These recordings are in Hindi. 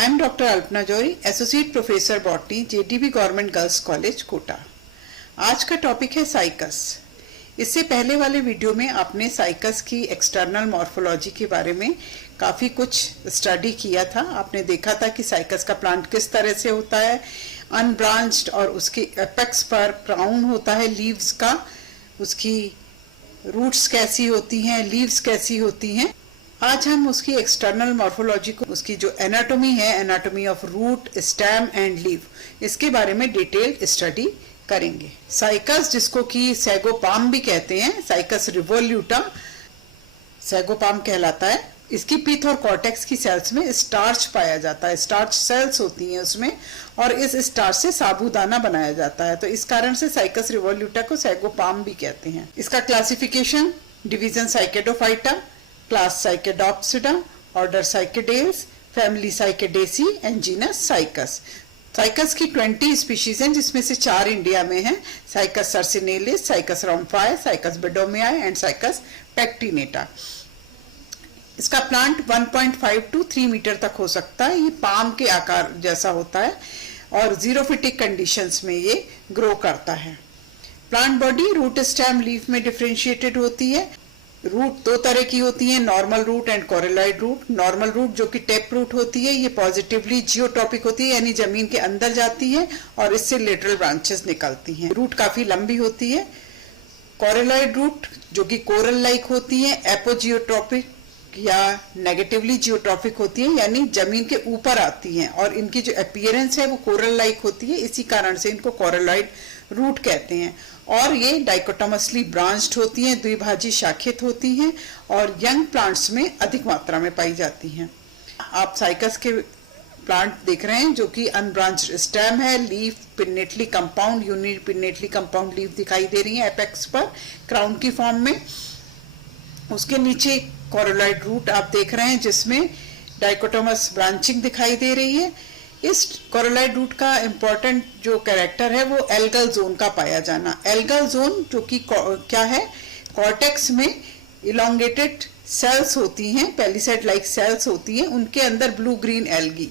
I am Dr. Alpna Johri, Associate Professor Botany, JDB Government Girls College, Kota. आज का टॉपिक है साइकस। इससे पहले वाले वीडियो में आपने साइकस की एक्सटर्नल मॉर्फोलॉजी के बारे में काफ़ी कुछ स्टडी किया था। आपने देखा था कि साइकस का प्लांट किस तरह से होता है, अनब्रांच्ड और उसके एपेक्स पर क्राउन होता है लीव्स का, उसकी रूट्स कैसी होती हैं, लीव्स कैसी होती हैं। आज हम उसकी एक्सटर्नल मॉर्फोलॉजी को, उसकी जो एनाटॉमी है, anatomy of root, stem and leaf, इसके बारे में डिटेल्ड स्टडी करेंगे। साइकस, जिसको कि सैगोपाम भी कहते हैं, साइकस रिवोल्यूटा सैगोपाम कहलाता है। इसकी पिथ और कॉर्टेक्स की सेल्स में स्टार्च पाया जाता है, स्टार्च सेल्स होती हैं उसमें, और इस स्टार्च से साबूदाना बनाया जाता है। तो इस कारण से साइकस रिवोल्यूटा को सैगोपाम भी कहते हैं। इसका classification, division Cycadophyta, class Cycadopsida, order Cycadales, family Cycadaceae and genus Cycas. Cycas की 20 स्पीशीज हैं, जिसमें से 4 इंडिया में हैं, Cycas circinalis, Cycas rumphii, Cycas beddomei and Cycas pectinata. इसका प्लांट 1.5 to 3 मीटर तक हो सकता है। ये पाम के आकार जैसा होता है और जीरोफिटिक कंडीशंस में ये ग्रो करता है। Plant body root, stem, leaf में डिफरेंशिएटेड होती है। रूट 2 तरह की होती है, normal root and coralloid root. Normal root जो कि टेप रूट होती है, ये पॉजिटिवली जियोट्रॉपिक होती है, यानी जमीन के अंदर जाती है और इससे लेटरल ब्रांचेस निकलती हैं। रूट काफी लंबी होती है। कोरेलॉइड रूट जो कि कोरल लाइक होती है, एपोजियोट्रॉपिक या नेगेटिवली जियोट्रॉपिक होती है, यानी जमीन के ऊपर आती हैं, और इनकी जो अपीयरेंस है वो कोरल लाइक होती है, इसी कारण से इनको कोरेलॉइड रूट कहते हैं। और ये डाइकोटोमसली ब्रांच्ड होती हैं, द्विभाजी शाखित होती हैं और यंग प्लांट्स में अधिक मात्रा में पाई जाती हैं। आप साइकस के प्लांट देख रहे हैं जो कि अनब्रांच्ड स्टेम है, leaf pinnately compound, unipinnately compound leaf दिखाई दे रही है एपेक्स पर क्राउन की फॉर्म में। उसके नीचे कोरेलॉइड रूट आप देख रहे हैं जिसमें डाइकोटोमस ब्रांचिंग दिखाई दे रही है। इस कोरेलॉइड रूट का इंपॉर्टेंट जो कैरेक्टर है वो एल्गल जोन का पाया जाना। एल्गल जोन जो कि क्या है, कॉर्टेक्स में इलोंगेटेड सेल्स होती हैं, पेलिसेड लाइक सेल्स होती हैं, उनके अंदर ब्लू ग्रीन एल्गी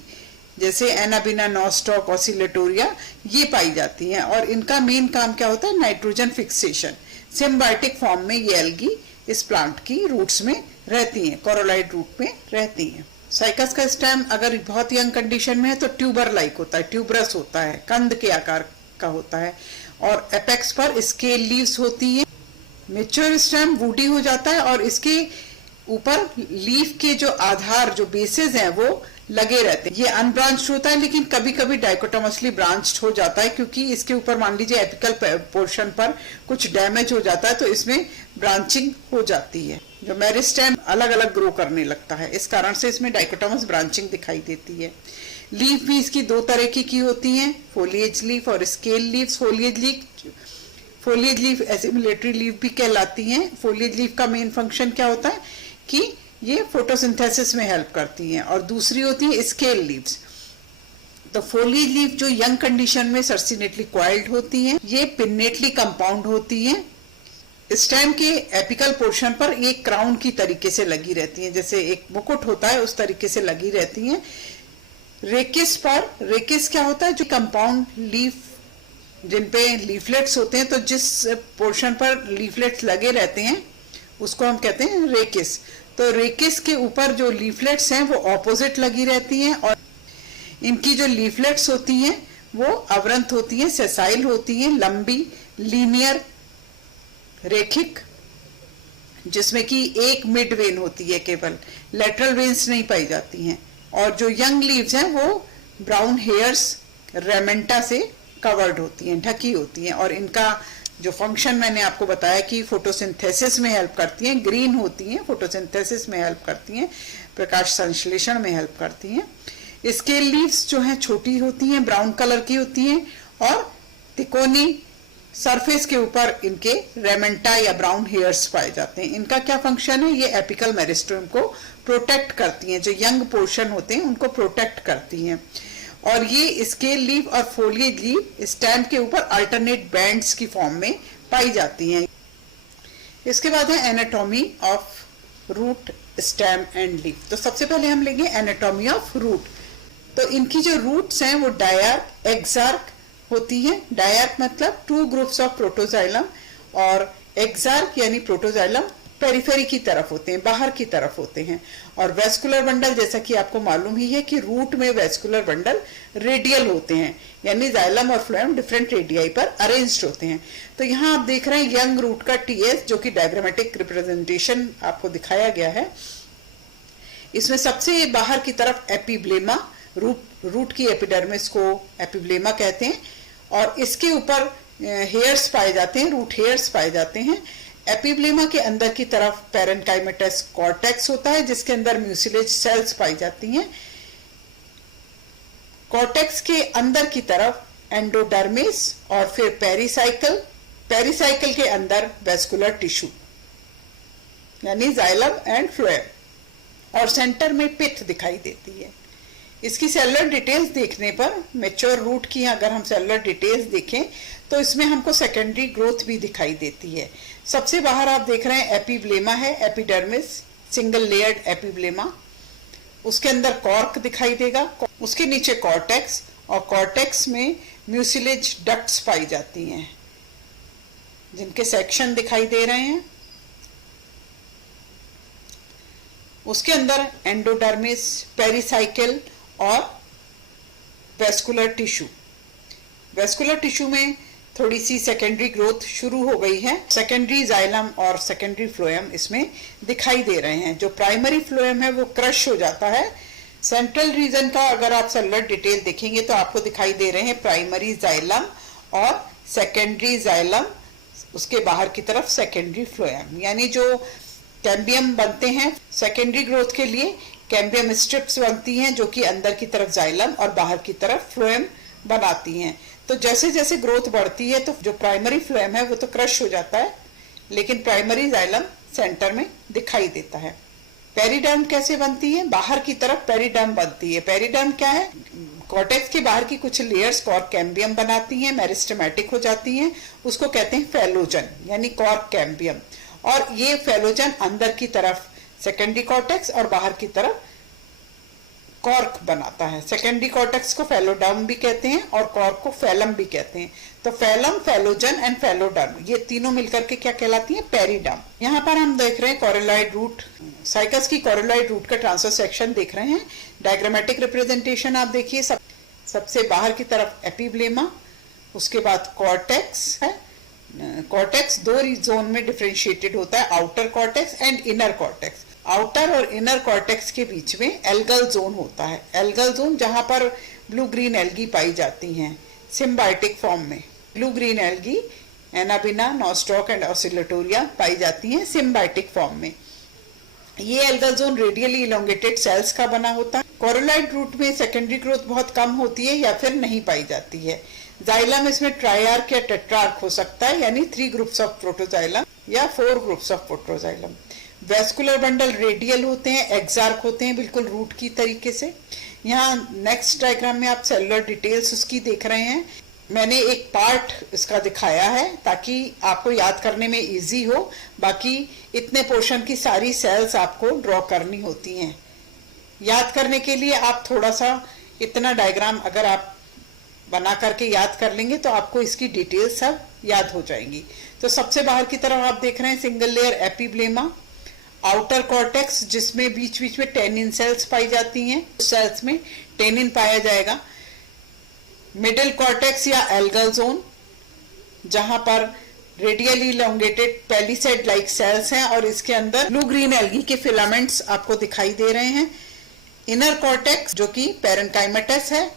जैसे एनाबिना, नॉस्टॉक, ऑसिलेटोरिया ये पाई जाती हैं, और इनका मेन काम क्या होता है, नाइट्रोजन फिक्सेशन। सिम्बायोटिक फॉर्म में ये एल्गी इस प्लांट की रूट्स में रहती हैं, कोरेलॉइड रूट में रहती हैं। साइकस का स्टेम अगर बहुत यंग कंडीशन में है तो ट्यूबर लाइक होता है, ट्यूबरस होता है, कंद के आकार का होता है, और एपेक्स पर स्केल लीव्स होती हैं। मैच्योर स्टेम वुडी हो जाता है और इसके ऊपर लीफ के जो आधार, जो बेसेस हैं, वो लगे रहते हैं। ये अनब्रांच्ड होता है, लेकिन कभी कभी डाइकोटोमसली ब्रांच्ड हो जाता है, क्योंकि इसके ऊपर मान लीजिए एपिकल पोर्शन पर कुछ डैमेज हो जाता है तो इसमें ब्रांचिंग हो जाती है, जो मेरिस्टेम अलग अलग ग्रो करने लगता है, इस कारण से इसमें डाइकोटोमस ब्रांचिंग दिखाई देती है। लीफ भी इसकी 2 तरह की होती हैं, फोलिएज लीफ और scale leaf. Foliage leaf assimilatory leaf भी कहलाती हैं। फोलिएज लीफ का मेन फंक्शन क्या होता है कि ये फोटोसिंथेसिस में हेल्प करती हैं, और दूसरी होती है स्केल लीव्स। तो फोलिएज लीफ जो यंग कंडीशन में सर्सिनेटली कॉइल्ड होती हैं, ये पिन्नेटली कंपाउंड होती हैं। स्टेम के एपिकल पोर्शन पर ये क्राउन की तरीके से लगी रहती हैं, जैसे एक मुकुट होता है उस तरीके से लगी रहती हैं। रेकिस पर, रेकिस क्या होता है, जो कंपाउंड लीफ जिन पे लीफलेट्स होते हैं, तो जिस पोर्शन पर लीफलेट्स लगे रहते हैं उसको हम कहते हैं रेकिस। तो रेकिस के ऊपर जो लीफलेट्स हैं वो ऑपोजिट लगी रहती हैं, और इनकी जो लीफलेट्स होती हैं वो अवरंत होती हैं, सेसाइल होती हैं, लंबी, लीनियर, रेखिक, जिसमें कि एक मिड वेन होती है, केवल लेटरल वेन्स नहीं पाई जाती हैं। और जो यंग लीव्स हैं वो ब्राउन हेयर्स, रेमेंटा से कवर्ड होती हैं, ढकी होती हैं, और इनका जो फंक्शन मैंने आपको बताया कि फोटोसिंथेसिस में हेल्प करती हैं, ग्रीन होती हैं, फोटोसिंथेसिस में हेल्प करती हैं, प्रकाश संश्लेषण में हेल्प करती हैं। स्केल लीव्स जो हैं छोटी होती हैं, ब्राउन कलर की होती हैं, और तिकोनी सरफेस के ऊपर इनके रेमेंटा या ब्राउन हेयर्स पाए जाते हैं। इनका क्या फंक्शन है, ये एपिकल मेरिस्टेम को प्रोटेक्ट करती हैं, जो यंग पोर्शन होते हैं उनको प्रोटेक्ट करती हैं। और ये स्केल लीफ और फोलिएज लीफ स्टेम के ऊपर अल्टरनेट बैंड्स की फॉर्म में पाई जाती हैं। इसके बाद है anatomy of root, stem and leaf. तो सबसे पहले हम लेंगे एनाटॉमी ऑफ रूट। तो इनकी जो रूट्स हैं वो डायआर्क एक्सार्क होती हैं। डायआर्क मतलब 2 ग्रुप्स ऑफ प्रोटोजाइलम, और एक्सार्क यानी प्रोटोजाइलम पेरिफेरी की तरफ होते हैं, बाहर की तरफ होते हैं। और वेस्कुलर बंडल जैसा कि आपको मालूम ही है कि रूट में वेस्कुलर बंडल रेडियल होते हैं, यानी जाइलम और फ्लोएम डिफरेंट रेडियाई पर अरेंज्ड होते हैं। तो यहाँ आप देख रहे हैं यंग रूट का टीएस, जो कि डायग्रामेटिक रिप्रेजेंटेशन आपको दिखाया गया है। इसमें सबसे बाहर की तरफ एपिब्लेमा, रूट की एपिडर्मिस को एपिब्लेमा कहते हैं, और इसके ऊपर हेयर्स पाए जाते हैं, रूट हेयर्स पाए जाते हैं। एपिब्लेमा के अंदर की तरफ पैरेन्काइमेटस कॉर्टेक्स होता है, जिसके अंदर म्यूसिलेज सेल्स पाई जाती हैं। कॉर्टेक्स के अंदर की तरफ एंडोडर्मिस और फिर पेरिसाइकल, पेरिसाइकल के अंदर वेस्कुलर टिश्यू यानी जाइलम एंड फ्लोएम, और सेंटर में पिथ दिखाई देती है। इसकी सेलुलर डिटेल्स देखने पर, मैच्योर रूट की अगर हम सेलुलर डिटेल्स देखें तो इसमें हमको सेकेंडरी ग्रोथ भी दिखाई देती है। सबसे बाहर आप देख रहे हैं एपिब्लेमा है, एपिडर्मिस, सिंगल लेयर्ड एपिब्लेमा, उसके अंदर कॉर्क दिखाई देगा, उसके नीचे कॉर्टेक्स, और कॉर्टेक्स में म्यूसिलेज डक्ट्स पाई जाती हैं जिनके सेक्शन दिखाई दे रहे हैं। उसके अंदर एंडोडर्मिस, पेरिसाइकल और वेस्कुलर टिश्यू। वेस्कुलर टिश्यू में थोड़ी सी सेकेंडरी ग्रोथ शुरू हो गई है। सेकेंडरी जाइलम और सेकेंडरी फ्लोएम इसमें दिखाई दे रहे हैं। जो प्राइमरी फ्लोएम है वो क्रश हो जाता है। सेंट्रल रीजन का अगर आप सेलुलर डिटेल देखेंगे तो आपको दिखाई दे रहे हैं प्राइमरी जाइलम और सेकेंडरी जाइलम, उसके बाहर की तरफ सेकेंडरी फ्लोएम, यानी जो कैम्बियम बनते हैं सेकेंडरी ग्रोथ के लिए, कैम्बियम स्ट्रिप्स बनती हैं जो कि अंदर की तरफ जाइलम और बाहर की तरफ फ्लोएम बनाती हैं। तो जैसे जैसे ग्रोथ बढ़ती है तो जो प्राइमरी फ्लोएम है वो तो क्रश हो जाता है, लेकिन प्राइमरी जाइलम सेंटर में दिखाई देता है। पेरिडर्म कैसे बनती है? बाहर की तरफ पेरिडर्म बनती है। पेरिडर्म क्या है? कॉर्टेक्स के बाहर की कुछ लेयर्स कॉर्क कैम्बियम बनाती हैं, मेरिस्टेमेटिक हो जाती हैं, उसको कहते हैं फेलोजन यानी कॉर्क कैम्बियम। और ये फेलोजन अंदर की तरफ सेकेंडरी कॉर्टेक्स और बाहर की तरफ कॉर्क बनाता है। सेकेंडरी कॉर्टेक्स को फेलोडर्म भी कहते हैं और कॉर्क को फेलम भी कहते हैं। तो फेलम, फेलोजन एंड फेलोडर्म ये तीनों मिलकर के क्या कहलाती है? पेरिडर्म। यहाँ पर हम देख रहे हैं कॉरेलॉइड रूट, साइकस की कॉरेलॉइड रूट का ट्रांसफर सेक्शन देख रहे हैं। डायग्रामेटिक रिप्रेजेंटेशन आप देखिए, सबसे बाहर की तरफ एपिब्लेमा, उसके बाद कॉर्टेक्स है। कॉर्टेक्स दो जोन में डिफरेंशिएटेड होता है, outer cortex and inner cortex. Outer और इनर कॉर्टेक्स के बीच में एल्गल जोन होता है। एल्गल जोन जहां पर ब्लू ग्रीन एल्गी पाई जाती हैं सिम्बायोटिक फॉर्म में। Blue green algae Anabaena, Nostoc and Oscillatoria पाई जाती हैं सिम्बायोटिक फॉर्म में। ये algal zone radially elongated cells का बना होता है। कॉरेलॉइड रूट में सेकेंडरी ग्रोथ बहुत कम होती है या फिर नहीं पाई जाती है। जाइलम इसमें ट्राइआर्क या टेट्रार्क हो सकता है, यानी 3 ग्रुप्स ऑफ प्रोटोजाइलम या 4 groups of protoxylem. Vascular bundle radial होते हैं, एक्सार्क होते हैं, बिल्कुल रूट की तरीके से। यहाँ नेक्स्ट डायग्राम में आप सेलुलर डिटेल्स उसकी देख रहे हैं। मैंने एक पार्ट इसका दिखाया है ताकि आपको याद करने में इजी हो, बाकी इतने पोर्शन की सारी सेल्स आपको ड्रॉ करनी होती हैं। याद करने के लिए आप थोड़ा सा इतना डायग्राम अगर आप बना करके याद कर लेंगे तो आपको इसकी डिटेल्स सब याद हो जाएंगी। तो सबसे बाहर की तरफ आप देख रहे हैं single layer epiblema, outer cortex जिसमें बीच बीच में टेनिन सेल्स पाई जाती हैं, सेल्स में टेनिन पाया जाएगा। मिडिल कॉर्टेक्स या एल्गल जोन जहां पर radially elongated palisade like cells हैं और इसके अंदर ब्लू ग्रीन एल्गी के फिलामेंट्स आपको दिखाई दे रहे हैं। इनर कॉर्टेक्स जो कि पैरेन्काइमेटस है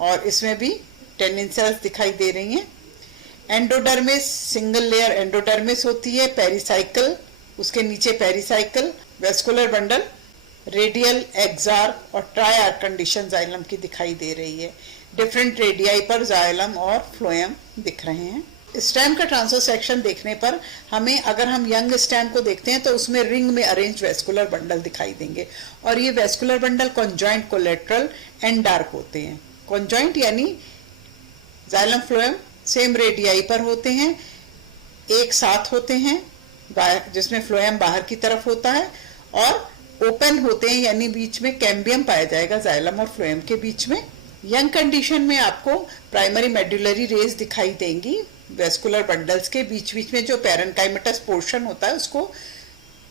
और इसमें भी टेनिन सेल्स दिखाई दे रही हैं। एंडोडर्मिस, सिंगल लेयर एंडोडर्मिस होती है, पेरिसाइकल, उसके नीचे पेरिसाइकल, वेस्कुलर बंडल, रेडियल, एक्सार्क और ट्राइआर्क कंडीशन जाइलम की दिखाई दे रही है। डिफरेंट रेडियाई पर जाइलम और फ्लोएम दिख रहे हैं। स्टेम का ट्रांसफर सेक्शन देखने पर हमें, अगर हम यंग स्टेम को देखते हैं तो उसमें रिंग में अरेंज वेस्कुलर बंडल दिखाई देंगे और ये vascular bundle conjoint, collateral and dark होते हैं। कॉन्जॉइंट यानी जाइलम फ्लोएम सेम रेडियाई पर होते हैं, एक साथ होते हैं, जिसमें फ्लोएम बाहर की तरफ होता है, और ओपन होते हैं, यानी बीच में कैम्बियम पाया जाएगा जाइलम और फ्लोएम के बीच में। यंग कंडीशन में आपको प्राइमरी मेडुलरी रेज दिखाई देंगी वेस्कुलर बंडल्स के बीच बीच में। जो पैरेन्काइमेटस पोर्शन होता है उसको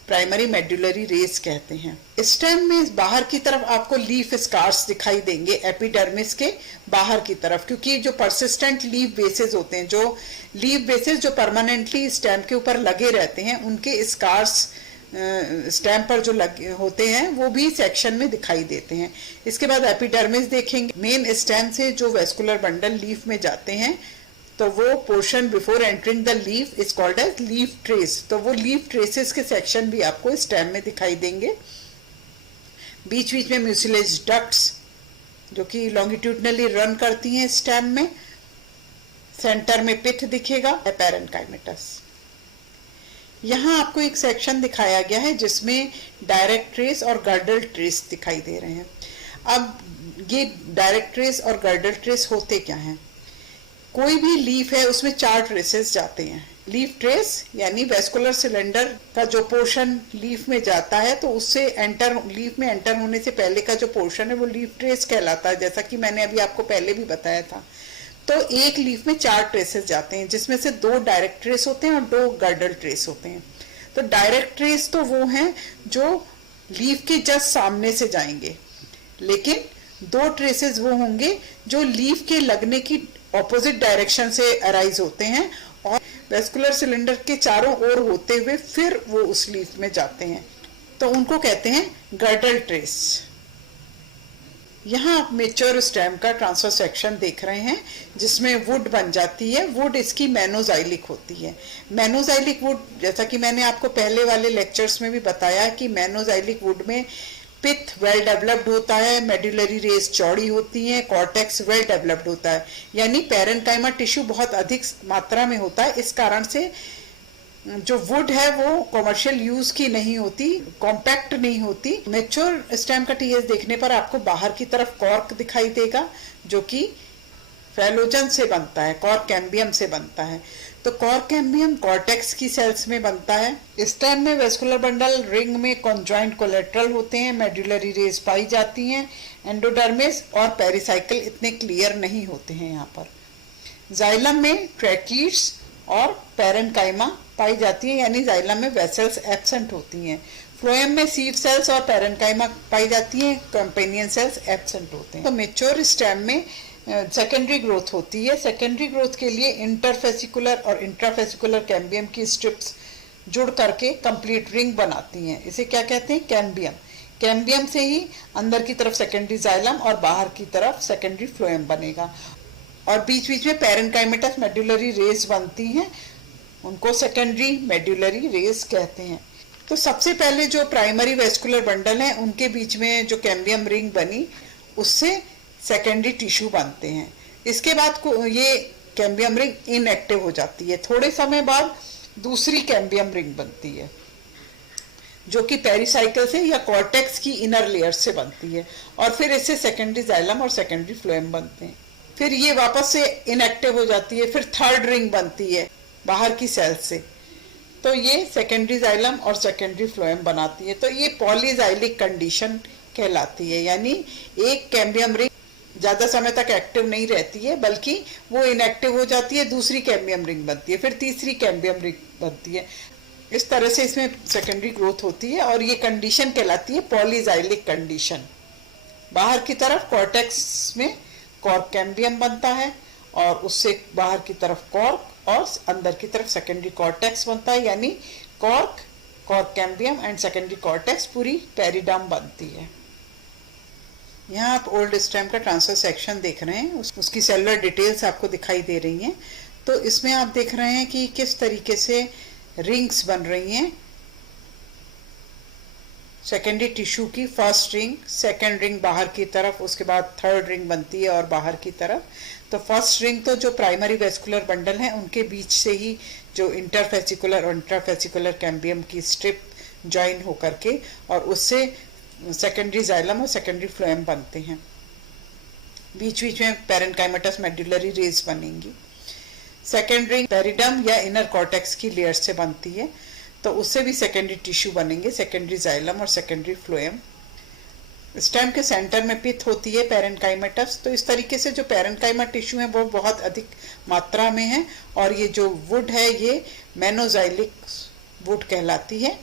प्राइमरी मेडुलरी रेज कहते हैं। स्टेम में बाहर की तरफ आपको लीफ स्कार्स दिखाई देंगे एपिडर्मिस के बाहर की तरफ, क्योंकि जो परसिस्टेंट लीफ बेसेस होते हैं, जो लीफ बेसेस जो परमानेंटली स्टेम के ऊपर लगे रहते हैं, उनके स्कार्स स्टेम पर जो लगे होते हैं वो भी सेक्शन में दिखाई देते हैं। इसके बाद एपिडर्मिस देखेंगे। मेन स्टेम से जो वेस्कुलर बंडल लीफ में जाते हैं तो वो portion before entering the leaf is called as leaf trace. तो वो लीफ ट्रेसेस के सेक्शन भी आपको स्टेम में दिखाई देंगे। बीच बीच में म्यूसिलेज डक्ट्स जो कि लॉन्गिट्यूडनली रन करती हैं स्टेम में। सेंटर में पिथ दिखेगा, पैरेन्काइमेटस। यहाँ आपको एक सेक्शन दिखाया गया है जिसमें डायरेक्ट ट्रेस और गर्डल ट्रेस दिखाई दे रहे हैं। अब ये डायरेक्ट ट्रेस और गर्डल ट्रेस होते क्या हैं? कोई भी लीफ है उसमें 4 ट्रेसेस जाते हैं। लीफ ट्रेस यानी वेस्कुलर सिलेंडर का जो पोर्शन लीफ में जाता है, तो उससे लीफ में एंटर होने से पहले का जो पोर्शन है वो लीफ ट्रेस कहलाता है, जैसा कि मैंने अभी आपको पहले भी बताया था। तो एक लीफ में 4 ट्रेसेस जाते हैं, जिसमें से 2 डायरेक्ट ट्रेस होते हैं और 2 गर्डल ट्रेस होते हैं। तो डायरेक्ट ट्रेस तो वो हैं जो लीफ के जस्ट सामने से जाएंगे, लेकिन 2 ट्रेसेस वो होंगे जो लीफ के लगने की ऑपोजिट डायरेक्शन से अराइज होते हैं और वेस्कुलर सिलेंडर के चारों ओर होते हुए फिर वो उस लीफ में जाते हैं, तो उनको कहते हैं गर्डल ट्रेस। यहाँ आप मेच्योर स्टेम का ट्रांसफर सेक्शन देख रहे हैं जिसमें वुड बन जाती है। वुड इसकी मेनोजाइलिक होती है। मेनोजाइलिक वुड, जैसा कि मैंने आपको पहले वाले लेक्चर्स में भी बताया कि मेनोजाइलिक वुड में पिथ वेल डेवलप्ड होता है, मेडुलरी रेज चौड़ी होती है, कॉर्टेक्स वेल डेवलप्ड होता है, यानी पैरेन्काइमा टिश्यू बहुत अधिक मात्रा में होता है। इस कारण से जो वुड है वो कमर्शियल यूज की नहीं होती, कॉम्पैक्ट नहीं होती। मैच्योर स्टेम का टीएस देखने पर आपको बाहर की तरफ कॉर्क दिखाई देगा जो कि फैलोजन से बनता है, कॉर्क कैम्बियम से बनता है। तो कॉर्क कैम्बियम कॉर्टेक्स की सेल्स में बनता है। स्टेम में वेस्कुलर बंडल रिंग में कॉन्जॉइंट कोलेट्रल होते हैं, मेडुलरी रेज पाई जाती हैं। एंडोडर्मिस और पेरिसाइकल इतने क्लियर नहीं होते हैं यहाँ पर। जाइलम में ट्रैकीड्स और पैरेन्काइमा पाई जाती है, यानी जाइलम में वेसल्स एब्सेंट होती हैं। फ्लोएम में सीव सेल्स और पैरेन्काइमा पाई जाती हैं, कंपेनियन सेल्स एब्सेंट होते हैं। तो मेच्योर स्टेम में सेकेंडरी ग्रोथ होती है। सेकेंडरी ग्रोथ के लिए इंटरफेसिकुलर और इंट्राफेसिकुलर कैम्बियम की स्ट्रिप्स जुड़ करके कंप्लीट रिंग बनाती हैं। इसे क्या कहते हैं? कैम्बियम। कैम्बियम से ही अंदर की तरफ सेकेंडरी जाइलम और बाहर की तरफ सेकेंडरी फ्लोएम बनेगा। और बीच बीच में पैरेन्काइमेटस मेडुलरी रेज बनती हैं, उनको सेकेंडरी मेडुलरी रेज कहते हैं। तो सबसे पहले जो प्राइमरी वेस्कुलर बंडल हैं उनके बीच में जो कैम्बियम रिंग बनी उससे सेकेंडरी टिश्यू बनते हैं। इसके बाद ये कैम्बियम रिंग इनएक्टिव हो जाती है। थोड़े समय बाद दूसरी कैम्बियम रिंग बनती है जो कि पेरिसाइकल से या कॉर्टेक्स की इनर लेयर से बनती है, और फिर इससे सेकेंडरी जाइलम और सेकेंडरी फ्लोएम बनते हैं। फिर ये वापस से इनएक्टिव हो जाती है, फिर थर्ड रिंग बनती है बाहर की सेल से, तो ये सेकेंडरी जाइलम और सेकेंडरी फ्लोएम बनाती है। तो ये पॉलीजाइलिक कंडीशन कहलाती है, यानी एक कैम्बियम रिंग ज्यादा समय तक एक्टिव नहीं रहती है, बल्कि वो इनएक्टिव हो जाती है, दूसरी कैम्बियम रिंग बनती है, फिर तीसरी कैम्बियम रिंग बनती है। इस तरह से इसमें सेकेंडरी ग्रोथ होती है और ये कंडीशन कहलाती है पॉलीजाइलिक कंडीशन। बाहर की तरफ कॉर्टेक्स में कॉर्क कैम्बियम बनता है और उससे बाहर की तरफ कॉर्क और अंदर की तरफ सेकेंडरी कॉर्टेक्स बनता है, यानी cork, cork cambium and secondary cortex पूरी पेरिडर्म बनती है। यहाँ आप ओल्ड स्टेम का ट्रांसफर सेक्शन देख रहे हैं, उसकी सेलुलर डिटेल्स आपको दिखाई दे रही हैं। तो इसमें आप देख रहे हैं कि किस तरीके से रिंग्स बन रही हैं सेकेंडरी टिश्यू की। फर्स्ट रिंग, सेकेंड रिंग बाहर की तरफ, उसके बाद थर्ड रिंग बनती है और बाहर की तरफ। तो फर्स्ट रिंग तो जो प्राइमरी वेस्कुलर बंडल हैं उनके बीच से ही जो इंटरफेसिकुलर और इंट्राफेसिकुलर कैम्बियम की स्ट्रिप ज्वाइन होकर के और उससे सेकेंडरी जाइलम और सेकेंडरी फ्लोएम बनते हैं। बीच बीच में पैरेन्काइमेटस मेडुलरी रेज बनेंगी। सेकेंड रिंग पेरिडर्म या इनर कॉर्टेक्स की लेयर से बनती है। तो उससे भी सेकेंडरी टिश्यू बनेंगे, सेकेंडरी जाइलम और सेकेंडरी फ्लोएम। स्टेम के सेंटर में पिथ होती है पेरेन्काइमेटस। तो इस तरीके से जो पेरेन्काइमा टिश्यू है वो बहुत अधिक मात्रा में है, और ये जो वुड है ये मेनोजाइलिक वुड कहलाती है,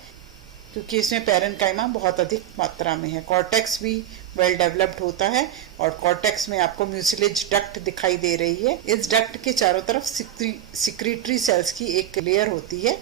क्योंकि इसमें पेरेन्काइमा बहुत अधिक मात्रा में है। कॉर्टेक्स भी वेल डेवलप्ड होता है, और कॉर्टेक्स में आपको म्यूसिलेज डक्ट दिखाई दे रही है। इस डक्ट के चारों तरफ सिक्रीटरी सेल्स की एक लेयर होती है।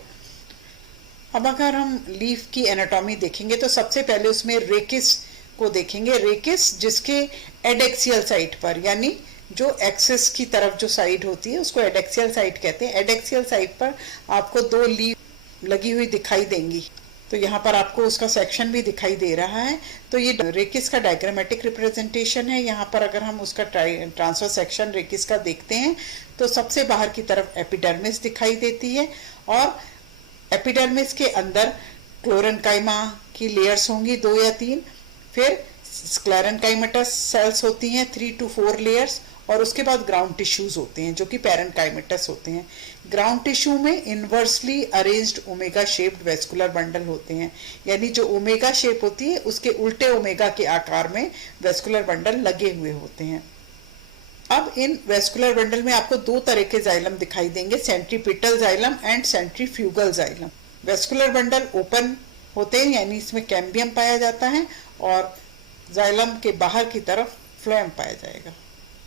अब अगर हम लीफ की एनाटॉमी देखेंगे तो सबसे पहले उसमें रेकिस को देखेंगे। रेकिस जिसके एडेक्सियल साइड पर, यानी जो एक्सिस की तरफ जो साइड होती है उसको एडेक्सियल साइड कहते हैं। एडेक्सियल साइड पर आपको 2 लीफ लगी हुई दिखाई देंगी, तो यहाँ पर आपको उसका सेक्शन भी दिखाई दे रहा है। तो ये रेकिस का डायग्रामेटिक रिप्रेजेंटेशन है। यहाँ पर अगर हम उसका ट्रांसफर सेक्शन रेकिस का देखते हैं तो सबसे बाहर की तरफ एपिडर्मिस दिखाई देती है, और एपिडर्मिस के अंदर क्लोरेन्काइमा की लेयर्स होंगी 2 या 3, फिर स्क्लेरेन्काइमेटस सेल्स होती हैं 3 to 4 लेयर्स, और उसके बाद ग्राउंड टिश्यूज होते हैं जो कि पेरेन्काइमेटस होते हैं। ग्राउंड टिश्यू में inversely arranged omega shaped vascular bundle होते हैं, यानी जो ओमेगा शेप होती है उसके उल्टे ओमेगा के आकार में वेस्कुलर बंडल लगे हुए होते हैं। अब इन वेस्कुलर बंडल में आपको 2 तरह के जाइलम दिखाई देंगे, centripetal xylem and centrifugal xylem. Vascular bundle open होते हैं, यानी इसमें कैम्बियम पाया जाता है, और जाइलम के बाहर की तरफ फ्लोएम पाया जाएगा।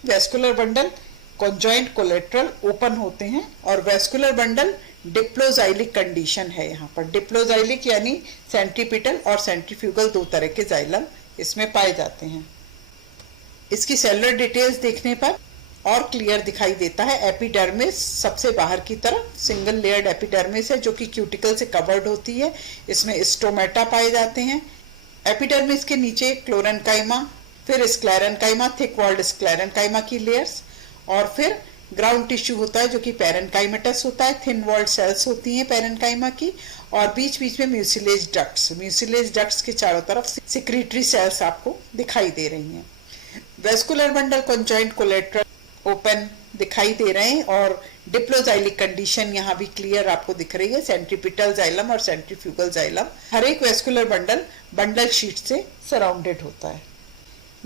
Vascular bundle conjoint collateral open होते हैं, और वेस्कुलर बंडल डिप्लोजाइलिक कंडीशन है। यहाँ पर डिप्लोजाइलिक यानी सेंट्रीपिटल और सेंट्रीफ्यूगल 2 तरह के जाइलम इसमें पाए जाते हैं। इसकी सेलुलर डिटेल्स देखने पर और क्लियर दिखाई देता है। एपिडर्मिस सबसे बाहर की तरफ सिंगल लेयर्ड एपिडर्मिस है जो कि क्यूटिकल से कवर्ड होती है। इसमें स्टोमेटा पाए जाते हैं। एपिडर्मिस के नीचे क्लोरेन्काइमा, फिर स्क्लेरेन्काइमा, थिक वॉल्ड स्क्लेरेन्काइमा की लेयर्स, और फिर ग्राउंड टिश्यू होता है जो कि पेरेन्काइमेटस होता है। थिन वॉल्ड सेल्स होती हैं पेरेन्काइमा की, और बीच बीच में म्यूसिलेज डक्ट्स, म्यूसिलेज डक्ट्स के चारों तरफ सिक्रीटरी सेल्स आपको दिखाई दे रही हैं। Vascular bundle conjoint collateral open दिखाई दे रहे हैं, और डिप्लोजाइलिक कंडीशन यहाँ भी क्लियर आपको दिख रही है। सेंट्रीपिटल जाइलम और सेंट्रीफ्यूगल जाइलम, हर एक वेस्कुलर बंडल बंडल शीट से सराउंडेड होता है।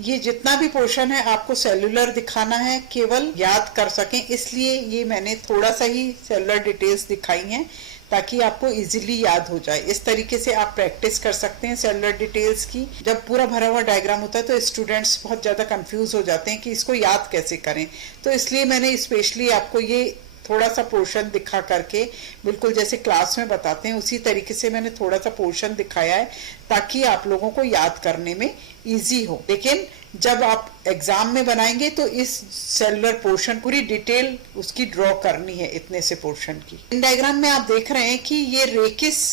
ये जितना भी पोर्शन है आपको सेलुलर दिखाना है, केवल याद कर सकें, इसलिए ये मैंने थोड़ा सा ही सेलुलर डिटेल्स दिखाई हैं ताकि आपको इजीली याद हो जाए। इस तरीके से आप प्रैक्टिस कर सकते हैं सेलुलर डिटेल्स की। जब पूरा भरा हुआ डायग्राम होता है तो स्टूडेंट्स बहुत ज़्यादा कंफ्यूज हो जाते हैं कि इसको याद कैसे करें, तो इसलिए मैंने स्पेशली आपको ये थोड़ा सा पोर्शन दिखा करके, बिल्कुल जैसे क्लास में बताते हैं उसी तरीके से मैंने थोड़ा सा पोर्शन दिखाया है ताकि आप लोगों को याद करने में इजी हो। लेकिन जब आप एग्जाम में बनाएंगे तो इस सेलुलर पोर्शन पूरी डिटेल उसकी ड्रॉ करनी है इतने से पोर्शन की। इन डायग्राम में आप देख रहे हैं कि ये रेकिस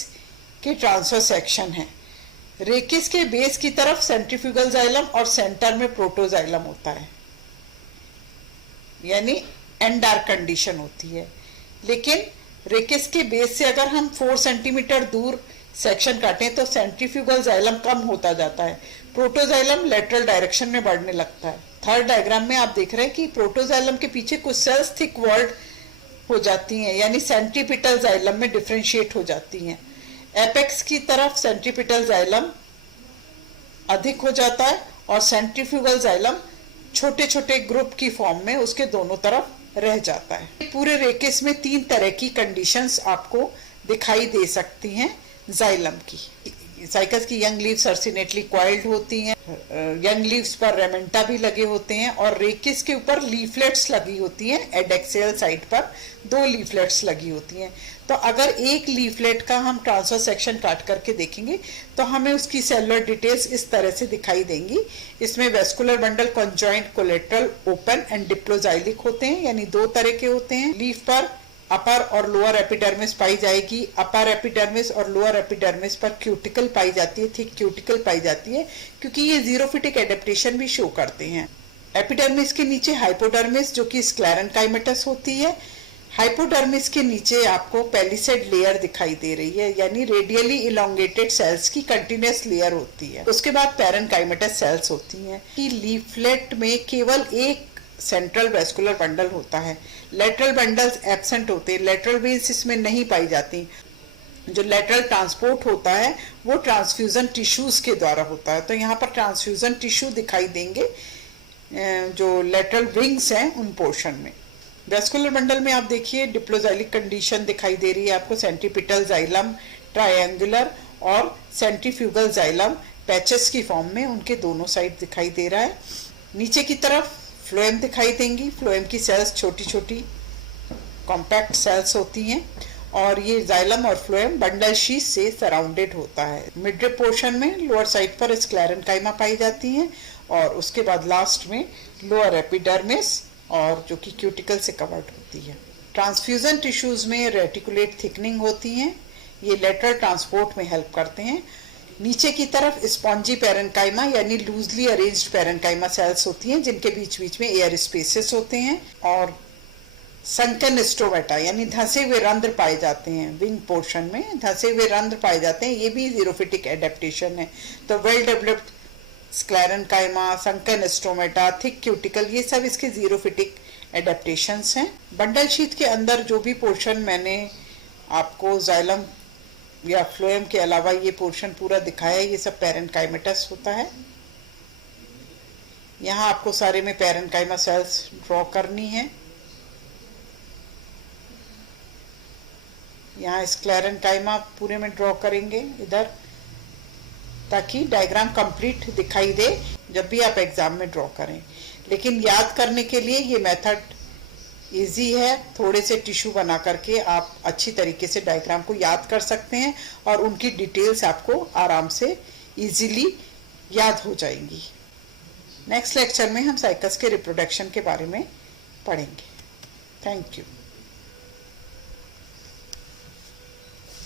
के ट्रांसफर सेक्शन है। रेकिस के बेस की तरफ सेंट्रीफ्यूगल जाइलम और सेंटर में प्रोटोजाइलम होता है, यानी एंडार्क कंडीशन होती है। लेकिन रेकिस के बेस से अगर हम 4 सेंटीमीटर दूर सेक्शन काटें तो सेंट्रीफ्यूगल जाइलम कम होता जाता है, प्रोटोजाइलम लेटरल डायरेक्शन में बढ़ने लगता है। थर्ड डायग्राम में आप देख रहे हैं कि प्रोटोजाइलम के पीछे कुछ सेल्स थिक वॉल्ड हो जाती हैं, यानी सेंट्रीपिटल जाइलम में डिफरेंशिएट हो जाती हैं। एपेक्स की तरफ सेंट्रीपिटल जाइलम अधिक हो जाता है और सेंट्रीफ्यूगल जाइलम छोटे छोटे ग्रुप की फॉर्म में उसके दोनों तरफ रह जाता है। पूरे रेकिस में 3 तरह की कंडीशंस आपको दिखाई दे सकती हैं जाइलम की। साइकस की यंग लीव्स सर्सिनेटली क्वाइल्ड होती हैं, यंग लीव्स पर रेमेंटा भी लगे होते हैं, और रेकिस के ऊपर लीफलेट्स लगी होती हैं। एडेक्सियल साइड पर 2 लीफलेट्स लगी होती हैं। तो अगर एक लीफलेट का हम ट्रांसफर सेक्शन काट करके देखेंगे तो हमें उसकी सेलुलर डिटेल्स इस तरह से दिखाई देंगी। इसमें vascular bundle conjoint collateral open and diploxylic होते हैं, यानी 2 तरह के होते हैं। लीफ पर अपर और लोअर एपिडर्मिस पाई जाएगी। अपर एपिडर्मिस और लोअर एपिडर्मिस पर क्यूटिकल पाई जाती है, थिक क्यूटिकल पाई जाती है, क्योंकि ये जीरोफिटिक एडेप्टेशन भी शो करते हैं। एपिडर्मिस के नीचे हाइपोडर्मिस जो कि स्क्लेरेन्काइमेटस होती है। हाइपोडर्मिस के नीचे आपको पेलिसेड लेयर दिखाई दे रही है, यानी रेडियली इलोंगेटेड सेल्स की कंटिन्यूअस लेयर होती है। उसके बाद पेरेन्काइमेटस सेल्स होती हैं। लीफलेट में केवल एक सेंट्रल वेस्कुलर बंडल होता है। लेटरल बंडल्स एब्सेंट होते हैं, लेटरल वेन्स इसमें नहीं पाई जाती। जो लेटरल ट्रांसपोर्ट होता है वो ट्रांसफ्यूजन टिश्यूज के द्वारा होता है। तो यहाँ पर ट्रांसफ्यूजन टिश्यू दिखाई देंगे जो लेटरल विंग्स हैं उन पोर्शन में। वेस्कुलर बंडल में आप देखिए डिप्लोजाइलिक कंडीशन दिखाई दे रही है आपको, सेंट्रीपिटल जाइलम ट्रायंगुलर और सेंट्रीफ्यूगल जाइलम पैचेस की फॉर्म में उनके दोनों साइड दिखाई दे रहा है। नीचे की तरफ फ्लोएम दिखाई देंगी। फ्लोएम की सेल्स छोटी छोटी कॉम्पैक्ट सेल्स होती हैं और ये जाइलम और फ्लोएम बंडल शीथ से सराउंडेड होता है। मिडरिप पोर्शन में लोअर साइड पर स्क्लेरेन्काइमा पाई जाती हैं और उसके बाद लास्ट में लोअर एपिडर्मिस और जो कि क्यूटिकल से कवर्ड होती है। ट्रांसफ्यूजन टिश्यूज में रेटिकुलेट थिकनिंग होती हैं, ये लेटरल ट्रांसपोर्ट में हेल्प करते हैं। नीचे की तरफ स्पॉन्जी पेरेन्काइमा यानी लूजली अरेंज्ड पेरेन्काइमा सेल्स होती हैं जिनके बीच बीच में एयर स्पेसेस होते हैं और संकन स्टोमेटा यानी धंसे हुए रंध्र पाए जाते हैं। विंग पोर्शन में धंसे हुए रंध्र पाए जाते हैं, ये भी जीरोफिटिक एडेप्टेशन है। तो well developed sclerenchyma, sunken stomata, thick cuticle, ये सब इसके जीरोफिटिक एडेप्टेशंस हैं। बंडल शीथ के अंदर जो भी पोर्शन मैंने आपको जाइलम या फ्लोएम के अलावा ये पोर्शन पूरा दिखाया है, ये सब पेरेन्काइमेटस होता है। यहाँ आपको सारे में पेरेन्काइमा सेल्स ड्रॉ करनी है। यहाँ स्क्लेरेन्काइमा पूरे में ड्रॉ करेंगे इधर, ताकि डायग्राम कंप्लीट दिखाई दे जब भी आप एग्जाम में ड्रॉ करें। लेकिन याद करने के लिए ये मेथड इजी है, थोड़े से टिश्यू बना करके आप अच्छी तरीके से डायग्राम को याद कर सकते हैं और उनकी डिटेल्स आपको आराम से इजीली याद हो जाएंगी। नेक्स्ट लेक्चर में हम साइकस के रिप्रोडक्शन के बारे में पढ़ेंगे। Thank you.